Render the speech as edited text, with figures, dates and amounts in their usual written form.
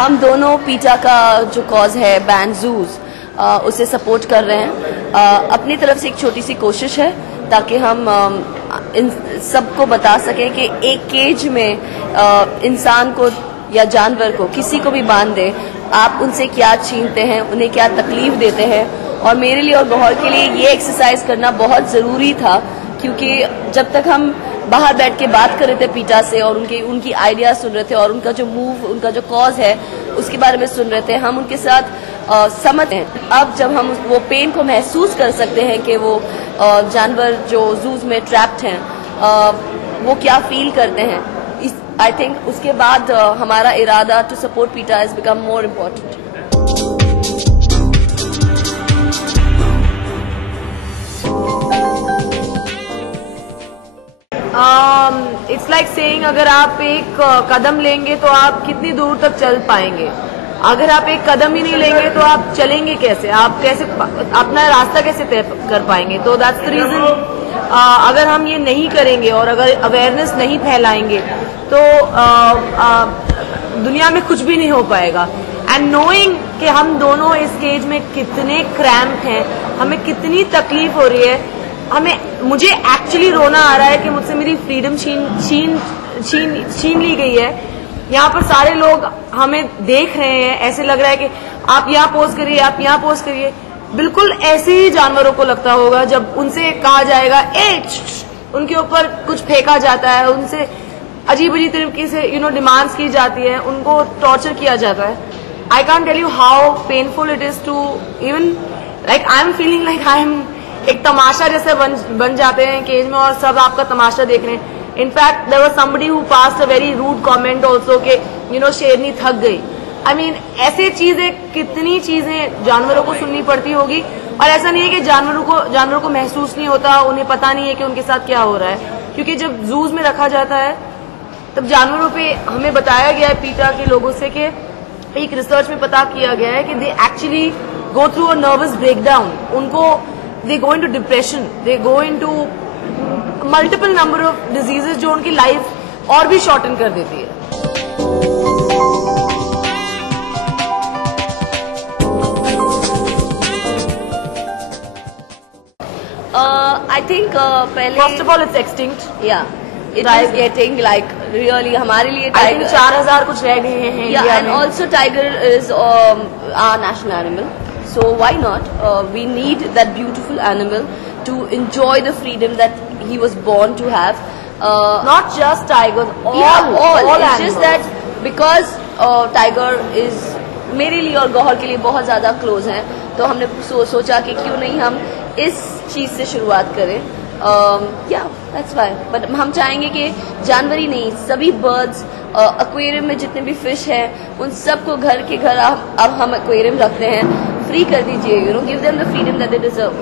हम दोनों पीटा का जो कॉज है बैन जूज उसे सपोर्ट कर रहे हैं। अपनी तरफ से एक छोटी सी कोशिश है ताकि हम इन सबको बता सकें कि एक केज में इंसान को या जानवर को किसी को भी बांध दे, आप उनसे क्या छीनते हैं, उन्हें क्या तकलीफ देते हैं। और मेरे लिए और गौहर के लिए ये एक्सरसाइज करना बहुत ज़रूरी था, क्योंकि जब तक हम बाहर बैठ के बात कर रहे थे पीटा से और उनकी आइडिया सुन रहे थे और उनका जो मूव, उनका जो कॉज है उसके बारे में सुन रहे थे, हम उनके साथ समझ हैं। अब जब हम वो पेन को महसूस कर सकते हैं कि वो जानवर जो जूज में ट्रैप्ड हैं वो क्या फील करते हैं, आई थिंक उसके बाद हमारा इरादा टू सपोर्ट पीटा has become more important. It's like saying अगर आप एक कदम लेंगे तो आप कितनी दूर तक चल पाएंगे, अगर आप एक कदम ही नहीं लेंगे तो आप चलेंगे कैसे, आप कैसे अपना रास्ता कैसे तय कर पाएंगे। तो दैट्स द रीजन अगर हम ये नहीं करेंगे और अगर अवेयरनेस नहीं फैलाएंगे तो दुनिया में कुछ भी नहीं हो पाएगा। एंड नोइंग कि हम दोनों इस केज में कितने क्रैम्प हैं, हमें कितनी तकलीफ हो रही है, मुझे एक्चुअली रोना आ रहा है कि मुझसे मेरी फ्रीडम छीन ली गई है। यहाँ पर सारे लोग हमें देख रहे हैं, ऐसे लग रहा है कि आप यहाँ पोज करिए, आप यहाँ पोज करिए। बिल्कुल ऐसे ही जानवरों को लगता होगा जब उनसे कहा जाएगा उनके ऊपर कुछ फेंका जाता है, उनसे अजीब अजीब तरीके से डिमांड्स की जाती है, उनको टॉर्चर किया जाता है। I can't tell you how painful it is to even like I am feeling like I am एक तमाशा जैसे बन जाते हैं केज में और सब आपका तमाशा देख रहे हैं। In fact there was somebody who passed a very rude comment also के शेरनी थक गई। आई मीन ऐसे चीजें, कितनी चीजें जानवरों को सुननी पड़ती होगी। और ऐसा नहीं है कि जानवरों को महसूस नहीं होता, उन्हें पता नहीं है कि उनके साथ क्या हो रहा है, क्योंकि जब जूज में रखा जाता है तब जानवरों पे हमें बताया गया है पीटा के लोगों से कि एक रिसर्च में पता किया गया है कि they actually go through a nervous breakdown, उनको they go into depression, they go into multiple number of diseases जो उनकी लाइफ और भी शॉर्टन कर देती है। I think पहले first of all it's extinct, yeah it is getting like really हमारे लिए I think 4000 कुछ रह गए हैं। Yeah, and also tiger is our national animal. So why not? We need that beautiful animal to enjoy the freedom that he was born to have. Not just tigers, all It's animals. just that because tiger is मेरे लिए और गौहर के लिए बहुत ज्यादा close हैं, तो हमने सोचा कि क्यों नहीं हम इस चीज से शुरुआत करें। That's why. But हम चाहेंगे कि जानवर ही नहीं, सभी बर्ड्स, एक्वेरियम में जितने भी फिश हैं, उन सबको घर के घर अब हम एक्वेरियम रखते हैं, फ्री कर दीजिए, give them the freedom that they deserve.